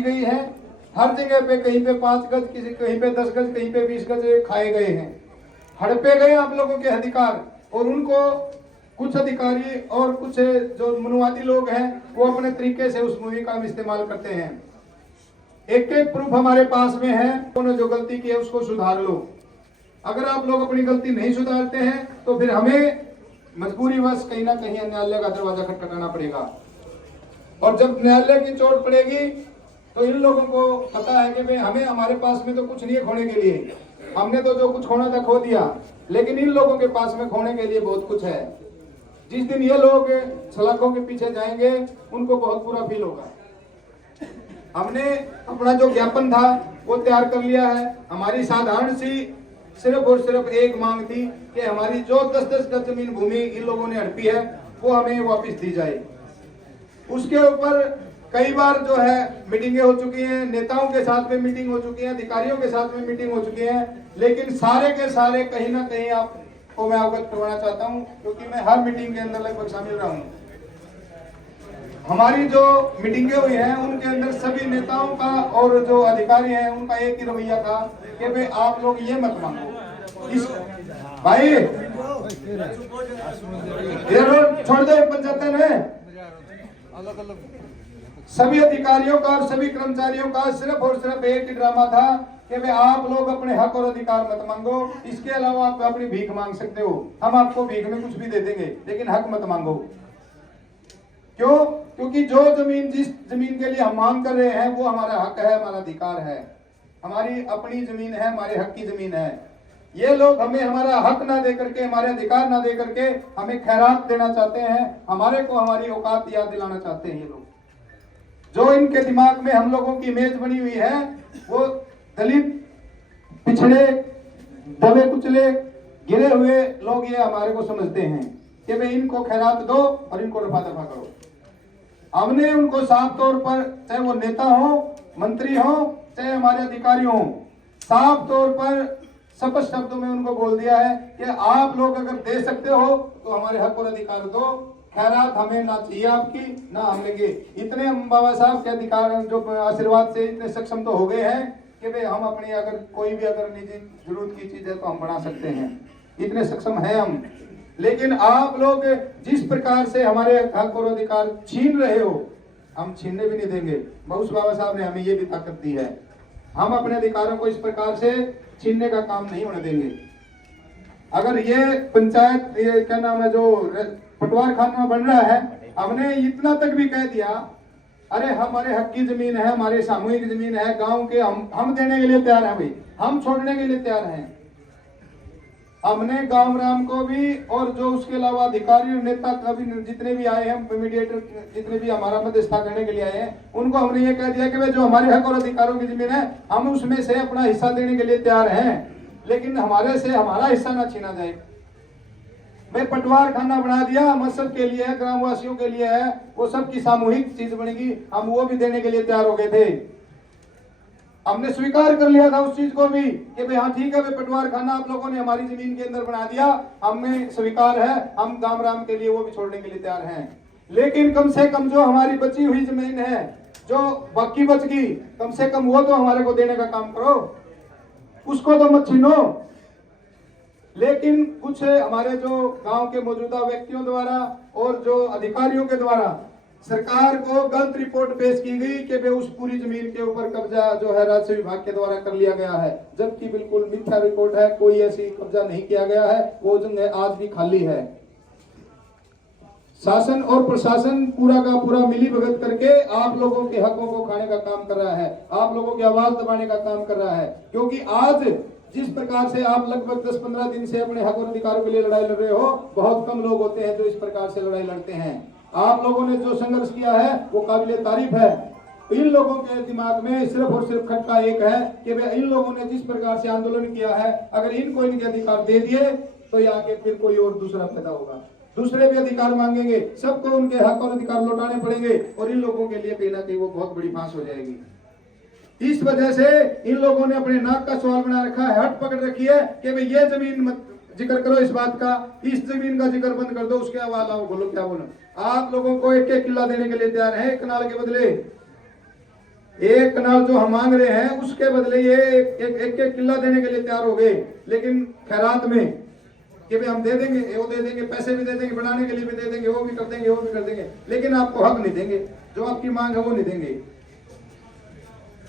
गई है। हर जगह पे कहीं पे 5 गज, किसी कहीं पे 10 गज, कहीं पे 20 गज खाए गए हैं, हड़पे गए आप लोगों के अधिकार। और उनको कुछ अधिकारी और कुछ जो मनुवादी लोग हैं वो अपने तरीके से उस मूवी का इस्तेमाल करते हैं। एक एक प्रूफ हमारे पास में है, उन्होंने जो गलती की है उसको सुधार लो। अगर आप लोग अपनी गलती नहीं सुधारते हैं तो फिर हमें मजबूरीवश कहीं ना कहीं न्यायालय का दरवाजा खटखटाना पड़ेगा। और जब न्यायालय की चोट पड़ेगी तो इन लोगों को पता है कि भाई हमें, हमारे पास में तो कुछ नहीं है खोने के लिए, हमने तो जो कुछ खोना था खो दिया, लेकिन इन लोगों के पास में खोने के लिए बहुत कुछ है। जिस दिन ये लोग सलाखों के पीछे जाएंगे उनको बहुत बुरा फील होगा। हमने अपना जो ज्ञापन था वो तैयार कर लिया है। हमारी साधारण सी सिर्फ और सिर्फ एक मांग थी कि हमारी जो 10-10 गज जमीन भूमि इन लोगों ने हड़पी है वो हमें वापस दी जाए। उसके ऊपर कई बार जो है मीटिंगें हो चुकी हैं, नेताओं के साथ में मीटिंग हो चुकी है, अधिकारियों के साथ में मीटिंग हो चुकी है, लेकिन सारे के सारे कहीं ना कहीं आपको मैं अवगत करवाना चाहता हूं, क्योंकि मैं हर मीटिंग के अंदर लगभग शामिल रहा हूं। हमारी जो मीटिंगें हुई हैं उनके अंदर सभी नेताओं का और जो अधिकारी हैं उनका एक ही रवैया था कि भाई आप लोग ये मत मांगो इस भाई छोड़ दो पंचायत ने। सभी अधिकारियों का और सभी कर्मचारियों का सिर्फ और सिर्फ एक ही ड्रामा था कि भाई आप लोग अपने हक और अधिकार मत मांगो, इसके अलावा आप अपनी भीख मांग सकते हो, हम आपको भीख में कुछ भी दे देंगे, लेकिन हक मत मांगो। क्यों? क्योंकि जो जमीन, जिस जमीन के लिए हम मांग कर रहे हैं वो हमारा हक है, हमारा अधिकार है, हमारी अपनी जमीन है, हमारे हक की जमीन है। ये लोग हमें हमारा हक ना दे करके, हमारे अधिकार ना दे करके हमें खैरात देना चाहते हैं, हमारे को हमारी औकात याद दिलाना चाहते हैं। ये लोग, जो इनके दिमाग में हम लोगों की इमेज बनी हुई है वो दलित, पिछड़े, दबे कुचले, गिरे हुए लोग ये हमारे को समझते हैं कि भाई इनको खैरात दो और इनको रफा दफा करो। हमने उनको साफ तौर पर, चाहे वो नेता हो, मंत्री हो, चाहे हमारे अधिकारी हो, साफ तौर पर स्पष्ट शब्दों में उनको बोल दिया है कि आप लोग अगर दे सकते हो तो हमारे हक और अधिकार दो, खैरात हमें ना चाहिए आपकी, ना हम लेंगे। इतने हम बाबा साहब के अधिकार, जो आशीर्वाद से इतने सक्षम तो हो गए हैं कि भाई हम अपनी अगर कोई भी अगर निजी जरूरत की चीज है तो हम बना सकते हैं, इतने सक्षम हैं हम। लेकिन आप लोग जिस प्रकार से हमारे हक और अधिकार छीन रहे हो, हम छीनने भी नहीं देंगे। बहुत बाबा साहब ने हमें ये भी ताकत दी है, हम अपने अधिकारों को इस प्रकार से छीनने का काम नहीं होने देंगे। अगर ये पंचायत, ये क्या नाम है, जो पटवार खाना बन रहा है, हमने इतना तक भी कह दिया, अरे हमारे हक की जमीन है, हमारे सामूहिक जमीन है, गांव के, हम देने के लिए तैयार हैं भाई, हम छोड़ने के लिए तैयार हैं। हमने गांव राम को भी और जो उसके अलावा अधिकारी नेता कभी जितने भी आए हैं, मीडिएटर जितने भी हमारा मध्यस्थता करने के लिए आए हैं, उनको हमने ये कह दिया कि भाई जो हमारे हक और अधिकारों की जमीन है हम उसमें से अपना हिस्सा देने के लिए तैयार हैं, लेकिन हमारे से हमारा हिस्सा ना छीना जाए। भाई पटवार खाना बना दिया, मस्जिद के लिए है, ग्रामवासियों के लिए है, वो सबकी सामूहिक चीज बनेगी, हम वो भी देने के लिए तैयार हो गए थे। हमने स्वीकार कर लिया था उस चीज को भी कि भाई हाँ ठीक है, भाई पटवार खाना आप लोगों ने हमारी जमीन के अंदर बना दिया, हमें स्वीकार है, हम गांव राम के लिए वो भी छोड़ने के लिए तैयार हैं। लेकिन कम से कम जो हमारी बची हुई जमीन है, जो बाकी बच गई, कम से कम वो तो हमारे को देने का काम करो, उसको तो मत छीनो। लेकिन कुछ हमारे जो गांव के मौजूदा व्यक्तियों द्वारा और जो अधिकारियों के द्वारा सरकार को गलत रिपोर्ट पेश की गई कि वे उस पूरी जमीन के ऊपर कब्जा जो है राजस्व विभाग के द्वारा कर लिया गया है, जबकि बिल्कुल मिथ्या रिपोर्ट है, कोई ऐसी कब्जा नहीं किया गया है, वो जगह आज भी खाली है। शासन और प्रशासन पूरा का पूरा मिली भगत करके आप लोगों के हकों को खाने का काम कर रहा है, आप लोगों की आवाज दबाने का काम कर रहा है। क्योंकि आज जिस प्रकार से आप लगभग 10-15 दिन से अपने हक और अधिकारों के लिए लड़ाई लड़ रहे हो, बहुत कम लोग होते हैं जो इस प्रकार से लड़ाई लड़ते हैं। आप लोगों ने जो संघर्ष किया है वो काबिले तारीफ है। इन लोगों के दिमाग में सिर्फ और सिर्फ खटका एक है कि भाई इन लोगों ने जिस प्रकार से आंदोलन किया है, अगर इनको इनके अधिकार दे दिए तो यहाँ के फिर कोई और दूसरा पैदा होगा, दूसरे भी अधिकार मांगेंगे, सबको उनके हक और अधिकार लौटाने पड़ेंगे और इन लोगों के लिए कहीं ना कहीं वो बहुत बड़ी फांस हो जाएगी। इस वजह से इन लोगों ने अपने नाक का सवाल बना रखा है, हट पकड़ रखी है कि भाई ये जमीन मत जिक्र करो, इस बात का, इस जमीन का जिक्र बंद कर दो, उसके हवाला बोलो क्या बोलो। आप लोगों को एक एक किला देने के लिए तैयार है, कनाल के बदले एक कनाल जो हम मांग रहे हैं उसके बदले ये एक किला देने के लिए तैयार हो गए, लेकिन खैरात में कि भाई हम दे देंगे, वो दे देंगे, पैसे भी दे देंगे, बनाने के लिए भी दे देंगे, वो भी कर देंगे, वो भी कर देंगे, लेकिन आपको हक नहीं देंगे, जो आपकी मांग है वो नहीं देंगे।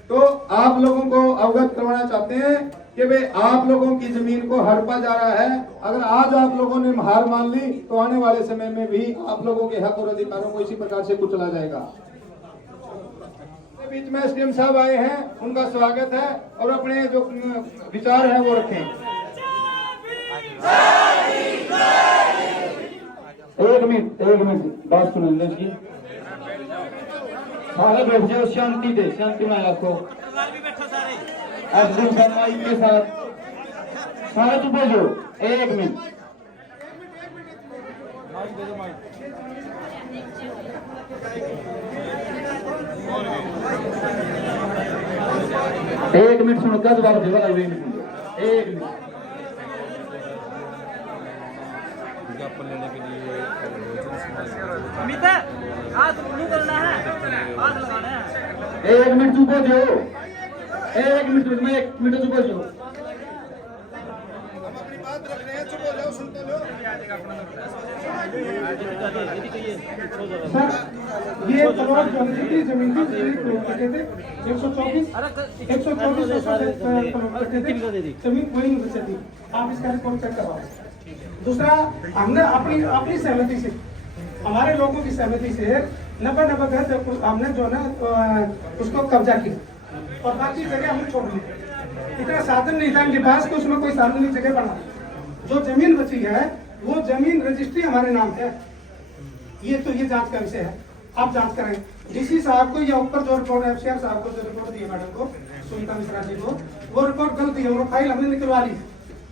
तो आप लोगों को अवगत करवाना चाहते हैं कि भाई आप लोगों की जमीन को हड़पा जा रहा है। अगर आज आप लोगों ने हार मान ली तो आने वाले समय में भी आप लोगों के हक और अधिकारों को इसी प्रकार से कुचला जाएगा। बीच में एसडीएम साहब आए हैं, उनका स्वागत है और अपने जो विचार है वो रखें। एक मिनट बात सुन लें इसकी। सारे बैठ जाओ, शांति दे, शांति में रखो। एसडीएम साहब माइक के साथ सारे चुप हो जाओ। एक मिनट सुनो, 10 बार जगह लगे। एक मिनट लेने के लिए अमिता हाथ ब्लू करना है, हाथ लगाना है। एक मिनट चुप हो जाओ। एक मिनट में 1 मिनट चुप हो जाओ। हम अपनी बात रख रहे हैं, चुप हो जाओ, सुनते लो। सर ये तलवार जमीन की जमीन की कहते थे 124 जमीन वही नहीं बची थी। आप इसका रिपोर्ट चेक करवाओ। दूसरा, हमने अपनी सहमति से, हमारे लोगों की सहमति से 90 गज हमने जो ना उसको कब्जा किया और बाकी जगह हमने छोड़ दी। इतना साधन नहीं था इनके पास कि उसमें कोई सार्वजनिक जगह बना। जो जमीन बची है वो जमीन रजिस्ट्री हमारे नाम है। ये जांच का विषय है, आप जांच करें। डीसी साहब को या ऊपर जो रिपोर्ट एफसीआर साहब को जो रिपोर्ट दी है मैडम को, सुनीता मिश्रा जी को, वो रिपोर्ट गलत दी है। वो फाइल हमने निकलवा ली,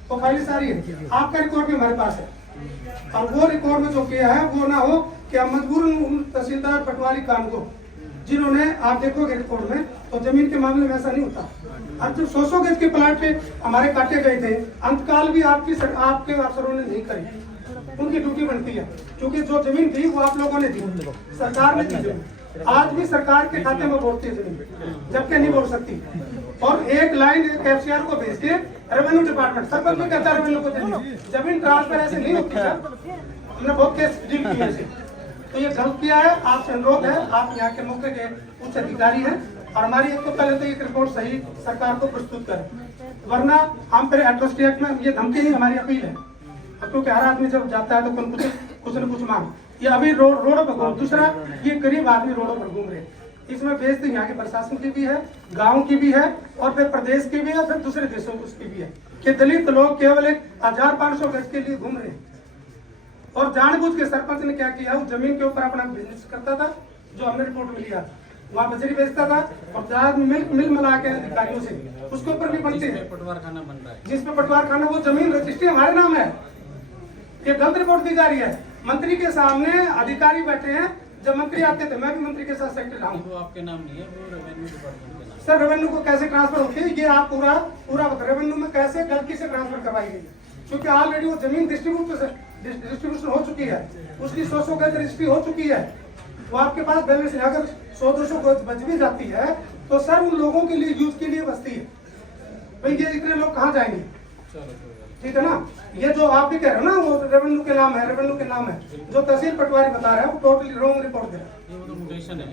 वो फाइल सारी है, आपका रिकॉर्ड भी हमारे पास है। और वो रिकॉर्ड में जो किया है वो ना हो कि हम मजबूरन उन तहसीलदार पटवारी काम को, जिन्होंने, आप देखोगे रिकॉर्ड में तो जमीन के मामले में ऐसा नहीं होता। अब जो 100 गज के प्लाट पे हमारे काटे गए थे, अंतकाल भी आपके अफसरों ने नहीं करी। उनकी ड्यूटी बनती है, क्योंकि जो जमीन थी वो आप लोगों ने दी, सरकार ने दी जमीन। आज भी सरकार के खाते में बोलती है जमीन, जबकि नहीं बोल सकती। और एक लाइन एफसीआर को भेज के रेवेन्यू डिपार्टमेंट, सरपंच भी कहता है रेवेन्यू को दे, जमीन ट्रांसफर ऐसे नहीं होती सर। हमने बहुत केस डील किए ऐसे। तो ये गलत किया है, आपसे अनुरोध है, आप यहाँ के मौके के उच्च अधिकारी हैं और हमारी एक तो पहले तो एक रिपोर्ट सही सरकार को प्रस्तुत करें, वरना हम फिर एट्रोसिटी एक्ट में ये धमकी नहीं, हमारी अपील है। क्योंकि हर आदमी जब जाता है तो कुछ न कुछ मांग, ये अभी रोडों पर घूम। दूसरा, ये गरीब आदमी रोडों पर घूम रहे, इसमें बेइज्जती यहाँ के प्रशासन की भी है, गाँव की भी है और फिर प्रदेश की भी है, फिर दूसरे देशों की भी है कि दलित लोग केवल 1500 गज के लिए घूम रहे हैं। और जानबूझ के सरपंच ने क्या किया, उस जमीन के ऊपर अपना बिजनेस करता था, जो हमने रिपोर्ट में लिया, वहाँ बजरी बेचता था और जहाज मिल मिला के अधिकारियों से उसके ऊपर भी बनते हैं पटवार खाना बन रहा है, जिसपे पटवार खाना, वो जमीन रजिस्ट्री हमारे नाम है। ये गलत रिपोर्ट दी जा रही है। मंत्री के सामने अधिकारी बैठे हैं, जब मंत्री आते थे मैं भी मंत्री के साथ सेक्रेटरी रहा हूँ। वो आपके नाम नहीं है, वो रेवेन्यू डिपार्टमेंट के नाम। सर रेवेन्यू को कैसे ट्रांसफर होती है, ये आप पूरा रेवेन्यू में कैसे गलती से ट्रांसफर करवाई गई, क्योंकि ऑलरेडी वो जमीन डिस्ट्रीब्यूशन हो चुकी है, उसकी 100 गज रजिस्ट्री हो चुकी है। वो आपके पास बैलेंस है, अगर 100-200 गज बच भी जाती है तो सर उन लोगों के लिए यूज के लिए बचती है। भाई ये इतने लोग कहाँ जाएंगे, ठीक है ना। ये जो आप भी कह रहे हो ना, वो रेवेन्यू के नाम है, रेवेन्यू के नाम है, जो तहसील पटवारी बता रहे हैं वो टोटली रॉन्ग रिपोर्ट दे रहा है। ये तो म्यूटेशन है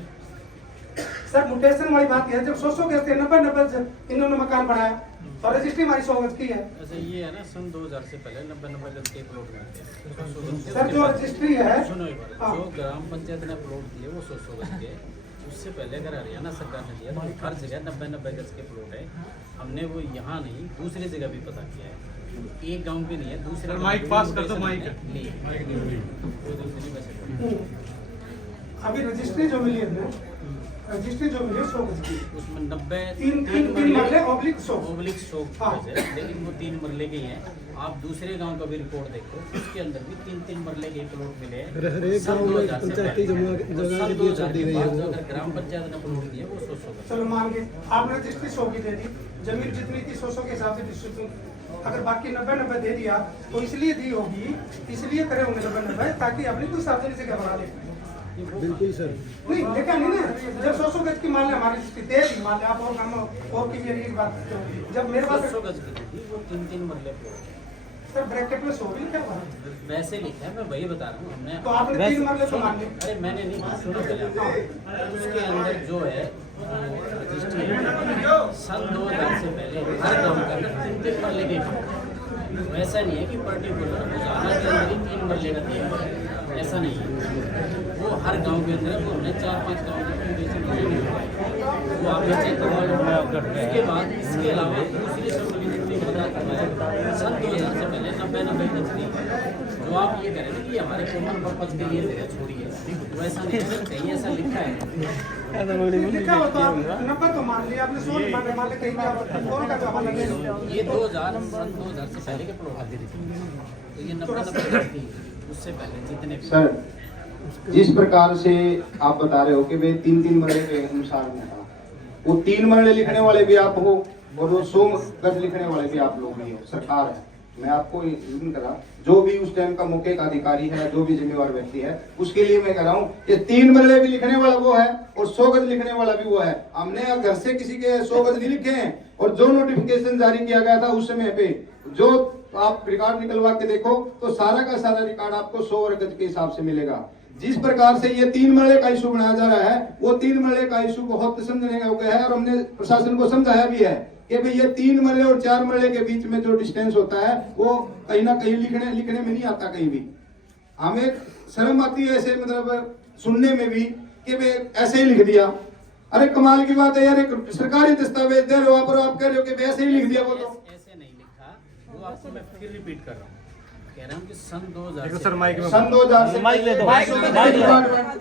सर, म्यूटेशन वाली बात है, जब 100 गज थे, 90 इन्होंने मकान बनाया और रजिस्ट्री हमारी 100 गज की है। अच्छा ये है ना, सन 2000 से पहले 90 गज के प्लॉट में थे। सर जो रजिस्ट्री है, सुनो एक बार, जो ग्राम पंचायत ने प्लॉट दिए वो 100 गज के, उससे पहले अगर हरियाणा सरकार ने दिया तो हर जगह 90 गज के प्लॉट है। हमने वो यहाँ नहीं दूसरी जगह भी पता किया है, एक गांव के नहीं है, दूसरे माइक पास कर दो, माइक अभी रजिस्ट्री जो मिली है, रजिस्ट्री जो मिली 100 गज की, उसमें 90 तीन मरले ऑब्लिक 100 गज है, लेकिन वो 3 मरले के ही हैं। आप दूसरे गांव का भी रिपोर्ट देखो, उसके अंदर भी 3-3 मरले के प्लॉट मिले हैं। अगर ग्राम पंचायत ने प्लॉट दिए वो 100 गज। चलो मान के आपने रजिस्ट्री 100 की दे दी, जमीन जितनी थी 100 के हिसाब से डिस्ट्रीब्यूशन, अगर बाकी 90 दे दिया तो इसलिए दी होगी, इसलिए करे होंगे 90, ताकि अपनी कोई सार्वजनिक जगह बना ले। नहीं देखा नहीं ना, जब 100 गज की मान ले हमारी दे दी, मान ले आप और काम और की मेरी एक बात, जब मेरे पास 100 गज की थी वो 3-3 मरले प्लॉट सर ब्रैकेट में 100 भी लिखा हुआ है, वैसे लिखा है, मैं वही बता रहा हूँ हमने। तो आपने 3 मरले तो मान ली। अरे मैंने नहीं सुनो पहले, उसके अंदर जो है रजिस्ट्री सन 2000 से पहले हर गाँव के अंदर 3-3 मरले के प्लॉट। वैसा नहीं है कि पर्टिकुलर रोजाना के अंदर ही 3 मरले का दिया, ऐसा नहीं है। वो हर गांव के अंदर वो हमने 4-5 गांव के वो आपने चेक करवाया। उसके बाद इसके अलावा दूसरी सब्सिडी बता करवाया सन 2000 से पहले 90 गज की। जो आप ये कह रहे थे कि हमारे कॉमन पर्पज के लिए जगह छोड़ी है, वैसा नहीं है, कहीं ऐसा लिखा है। लिखा हो तो आप 90 तो मान लिया आपने, 100 मान ले, कहीं आप और का जवाब लगे। ये 2000 सन 2000 से पहले के प्लॉट आती थी, तो ये 90 गज थी उससे पहले जितने भी। सर जिस प्रकार से आप बता रहे हो कि भाई 3-3 मरले के अनुसार में था, वो 3 मरले लिखने वाले भी आप हो और वो 100 गज लिखने वाले भी आप लोग ही हो, सरकार है। मैं आपको इन करा जो भी उस टाइम का मौके का अधिकारी है, जो भी जिम्मेवार व्यक्ति है, उसके लिए मैं कह रहा हूँ कि 3 मरले भी लिखने वाला वो है और 100 गज लिखने वाला भी वो है। हमने घर से किसी के 100 गज नहीं लिखे हैं, और जो नोटिफिकेशन जारी किया गया था उस समय पे जो आप रिकॉर्ड निकलवा के देखो तो सारा का सारा रिकॉर्ड आपको 100 गज के हिसाब से मिलेगा। जिस प्रकार से ये 3 मरले का इशू बनाया जा रहा है, वो 3 मरले का इशू बहुत समझने योग्य है, और हमने प्रशासन को समझाया भी है कि भाई ये 3 मरले और 4 मरले के बीच में जो डिस्टेंस होता है वो कहीं ना कहीं लिखने में नहीं आता। कहीं भी हमें शर्म आती है ऐसे मतलब सुनने में भी कि भाई ऐसे ही लिख दिया। अरे कमाल की बात है यार, एक सरकारी दस्तावेज दे रहे हो आप कह रहे हो कि ऐसे ही लिख दिया। वो तो ऐसे नहीं लिखा, वो आपको मैं फिर रिपीट कर रहा हूँ, कह रहा हूँ कि सन 2000 सर माइक में सन 2000 से माइक ले दो, माइक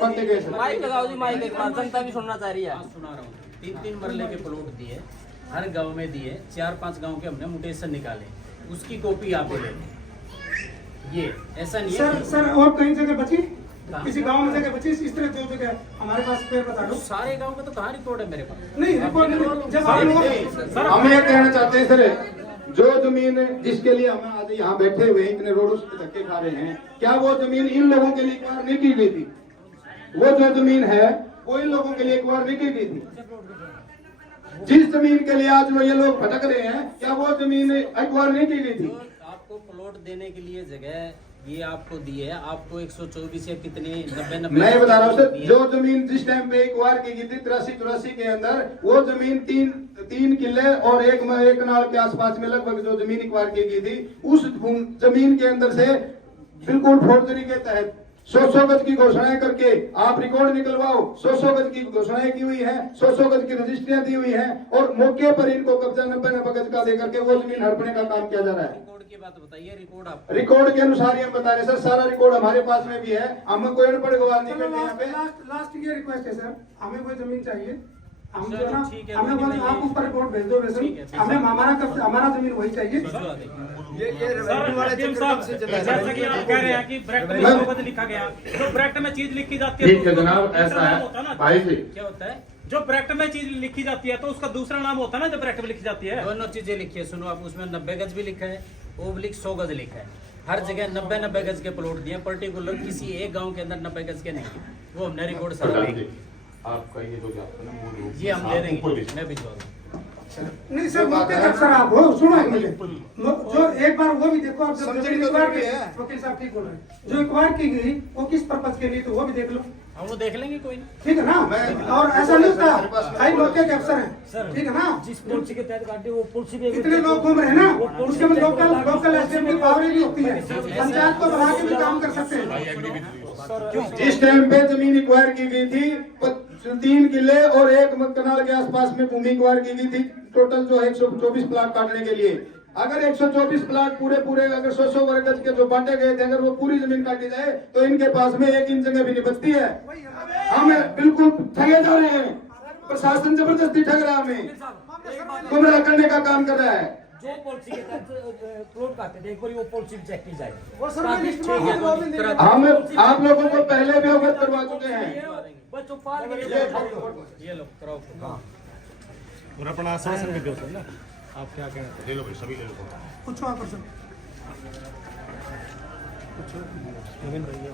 बनते गए सर। माइक लगाओ जी, माइक एक बार जनता भी सुनना चाह रही है। सुना रहा हूँ। 3-3 मरले के प्लॉट दिए, हर गांव में दिए, 4-5 गांव के हमने मुटेशन निकाले, उसकी कॉपी आप ले लें। ये ऐसा नहीं है सर और कहीं जगह बची, किसी गांव में जगह बची इस तरह जो जगह हमारे पास पे बता दो। सारे गांव में तो कहाँ रिकॉर्ड है मेरे पास? नहीं रिकॉर्ड नहीं, जब आप लोग हम ये कहना चाहते हैं सर, जो जमीन जिसके लिए हम आज यहाँ बैठे हुए इतने रोडों से धक्के खा रहे हैं, क्या वो जमीन इन लोगों के लिए एक्वायर नहीं की गई थी? वो जो जमीन है वो इन लोगों के लिए एक्वायर नहीं की गई थी। जिस जमीन के लिए आज वो ये लोग भटक रहे हैं, क्या वो जमीन एक्वायर नहीं की गई थी? आपको प्लॉट देने के लिए जगह ये आपको दी है, आपको 124 या कितने 90 मैं बता रहा हूँ सर, जो जमीन जिस टाइम पे एक्वायर की गई थी 83-84 के अंदर, वो जमीन 3 किले और एक कनाल के आसपास में लगभग जो जमीन एक्वायर की गई थी, उस जमीन के अंदर से बिल्कुल फोर्जरी के तहत 100 गज की घोषणाएं करके आप रिकॉर्ड निकलवाओ। 100 गज की घोषणाएं की हुई है, 100 गज की रजिस्ट्रियां दी हुई है, और मौके पर इनको कब्जा 90 गज का देकर के वो जमीन हड़पने का काम किया जा रहा है। रिकॉर्ड की बात बताइए, रिकॉर्ड आप रिकॉर्ड के अनुसार ही हम बता रहे सर, सारा रिकॉर्ड हमारे पास में भी है। हम कोई अनपढ़ गवाह नहीं करते यहाँ पे। लास्ट ये रिक्वेस्ट है सर, हमें कोई जमीन चाहिए, हम जो चलो, ना ठीक है, हमें बोले आप ऊपर रिपोर्ट भेज दो वैसे, ठीक है। हमें हमारा जमीन वही चाहिए। भिजवा देंगे। जैसा कि आप कह रहे हैं कि ब्रैकेट में 100 गज लिखा गया, जो ब्रैकेट में चीज लिखी जाती है ठीक है जनाब, ऐसा है भाई जी, क्या होता है? जो ब्रैकेट में चीज लिखी जाती है तो उसका दूसरा नाम होता है ना, जो ब्रैकेट में लिखी जाती है। दोनों चीजें लिखी है, सुनो आप, उसमें 90 गज भी लिखा है, ओब्लिक 100 गज लिखा है। हर जगह 90 गज के प्लॉट दिए, पर्टिकुलर किसी एक गांव के अंदर 90 गज के नहीं, वो हमने रिकॉर्ड सारा प्रधान देंगे। जी आपका ये जो जाता है ना मूल रूप ये हम ले आप ऊपर देंगे, भेजिए। मैं भिजवा दूँ। नहीं सर मौके पर सर आप हो सुनो एक मिनट, जो एक बार वो भी देखो आप, जब समझने जमीन तो एक्वायर जरूरी है। वकील साहब ठीक बोल रहे हैं, जो एक्वायर की गई वो किस पर्पज के लिए, तो वो भी देख लो, हम वो देख लेंगे, कोई नहीं। ठीक है ना। मैं- और ऐसा नहीं हमारे होता, पास में कई मौके के अफसर हैं, ठीक है ना, जिस पुलिस के तहत काटे वो पुलिस भी इतने लोग घूम रहे हैं ना, उसके में लोकल एसडीएम की पावर भी होती है, पंचायत को बढ़ा के भी काम कर सकते हैं। जिस टाइम पे जमीन एक्वायर की गई थी 3 किले और 1 कनाल के आसपास में भूमि एक्वायर की गई थी, टोटल जो है 124 प्लाट काटने के लिए। अगर 124 प्लाट पूरे अगर 100 वर्ग गज के जो बांटे गए थे, अगर वो पूरी जमीन काटी जाए तो इनके पास में 1 इंच जगह भी नहीं बचती है। हम बिल्कुल ठगे जा रहे हैं, प्रशासन जबरदस्ती ठग रहा है, हमें गुमराह करने का काम कर रहा है। जो पॉलिसी के तहत प्लॉट काटे थे, एक बार वो पॉलिसी चेक की जाए। वो सर मैं लिस्ट में खुद वो भी दे रहा हम आप लोगों को पहले भी अवगत करवा चुके हैं। बच्चों पाल के ये लो कराओ। और अपना आश्वासन भी दो सर ना, आप क्या कहना चाहते हैं? ले लो भाई, सभी ले लो। कुछ वहाँ पर सर नवीन भैया